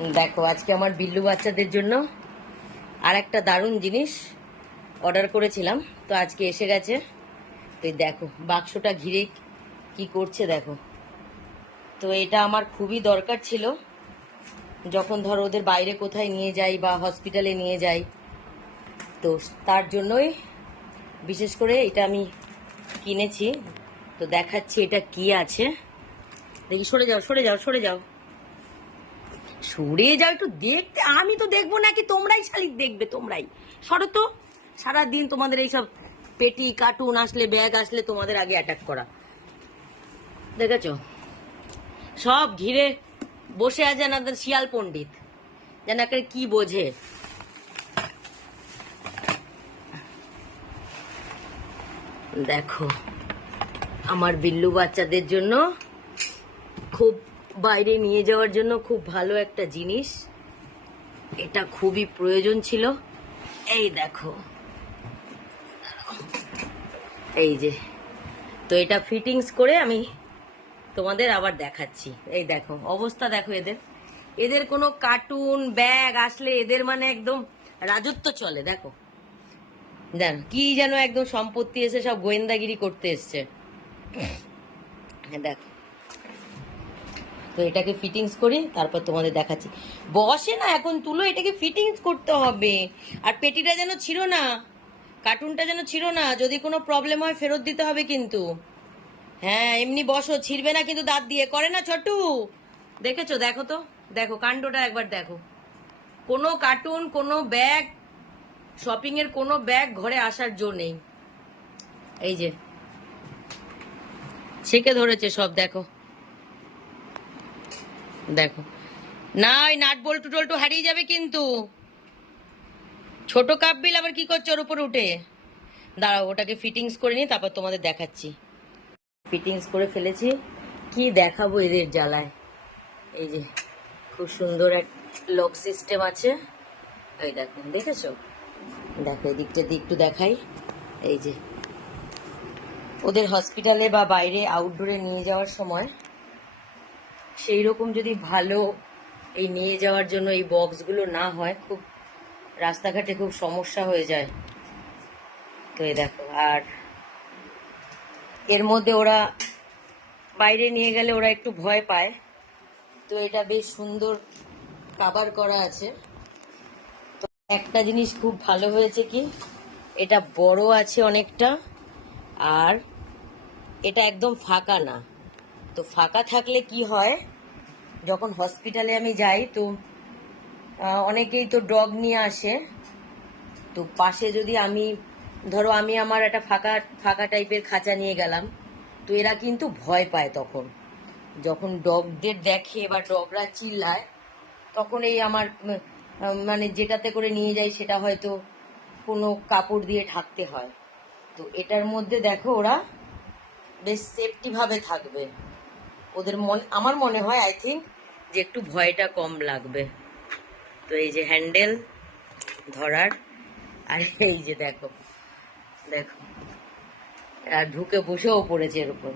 দেখো আজকে আমার বিল্লু বাচ্চাদের জন্য আর একটা দারুণ জিনিস অর্ডার করেছিলাম, তো আজকে এসে গেছে। তো দেখো বাক্সটা ঘিরে কি করছে দেখো। তো এটা আমার খুবই দরকার ছিল, যখন ধরো ওদের বাইরে কোথায় নিয়ে যাই বা হসপিটালে নিয়ে যাই, তো তার জন্যই বিশেষ করে এটা আমি কিনেছি। তো দেখাচ্ছি এটা কি আছে। দেখি, সরে যাও সরে যাও সরে যাও সরে যাও একটু দেখতে। আমি তো দেখবো নাকি তোমরাই শালিক দেখবে? তোমরাই সরো তো। সারাদিন তোমাদের এইসব পেটি কার্টুন আসলে, ব্যাগ আসলে তোমাদের আগে অ্যাটাক করা। দেখেছো সব ঘিরে বসে আছে না শিয়াল পণ্ডিত, যেন একটা কি বোঝে। দেখো আমার বিল্লু বাচ্চাদের জন্য খুব বাইরে নিয়ে যাওয়ার জন্য খুব ভালো একটা জিনিস, এটা খুবই প্রয়োজন ছিল। এই দেখো, এই যে, তো এটা ফিটিংস করে আমি তোমাদের আবার দেখাচ্ছি। এই দেখো অবস্থা দেখো এদের, এদের কোনো কার্টুন ব্যাগ আসলে এদের মানে একদম রাজত্ব চলে। দেখো দেখ কি যেন একদম সম্পত্তি এসে সব গোয়েন্দাগিরি করতে এসছে। দেখো, তো এটাকে ফিটিংস করি তারপর তোমাদের দেখাচ্ছি। বসে না এখন, তুলো, এটাকে ফিটিংস করতে হবে। আর পেটিটা যেন ছিঁড়ো না, কার্টুনটা যেন ছিঁড়ো না, যদি কোনো প্রবলেম হয় ফেরত দিতে হবে কিন্তু। হ্যাঁ এমনি বসো, ছিঁড়বে না কিন্তু, দাঁত দিয়ে করে না ছোটু। দেখেছো? দেখো তো, দেখো কাণ্ডটা একবার দেখো। কোনো কার্টুন, কোনো ব্যাগ, শপিং এর কোনো ব্যাগ ঘরে আসার জো নেই। এই যে ছেকে ধরেছে সব, দেখো দেখো। না ওই নাট বল্টু টল্টু হারিয়ে যাবে কিন্তু। ছোট কাপ বিল আবার কি করছো ওর উপর উঠে? দাঁড়াও ওটাকে ফিটিংস করে নিই তারপর তোমাদের দেখাচ্ছি। ফিটিংস করে ফেলেছি, কি দেখাবো এদের জ্বালায়। এই যে খুব সুন্দর এক লক সিস্টেম আছে। এই দেখো, দেখেছো? দেখো এদিকটা দিয়ে একটু দেখাই। এই যে ওদের হসপিটালে বা বাইরে আউটডোরে নিয়ে যাওয়ার সময় সেই রকম যদি ভালো এই নিয়ে যাওয়ার জন্য এই বক্সগুলো না হয়, খুব রাস্তাঘাটে খুব সমস্যা হয়ে যায়। তো এই দেখো, আর এর মধ্যে ওরা বাইরে নিয়ে গেলে ওরা একটু ভয় পায়, তো এটা বেশ সুন্দর কভার করা আছে। তো একটা জিনিস খুব ভালো হয়েছে কি, এটা বড় আছে অনেকটা, আর এটা একদম ফাঁকা না। তো ফাঁকা থাকলে কি হয়, যখন হসপিটালে আমি যাই তো অনেকেই তো ডগ নিয়ে আসে, তো পাশে যদি আমি ধরো আমি আমার একটা ফাঁকা ফাঁকা টাইপের খাঁচা নিয়ে গেলাম, তো এরা কিন্তু ভয় পায় তখন, যখন ডগদের দেখে বা ডগরা চিল্লায়, তখন এই আমার মানে যেটাতে করে নিয়ে যাই সেটা হয়তো কোনো কাপড় দিয়ে ঢাকতে হয়। তো এটার মধ্যে দেখো ওরা বেশ সেফটিভাবে থাকবে। ওদের আমার মনে হয় আই থিঙ্ক যে একটু ভয়টা কম লাগবে। তো এই যে হ্যান্ডেল ধরার, আর এই যে দেখো দেখো, আর ঢুকে বসেও পড়েছে এর উপর।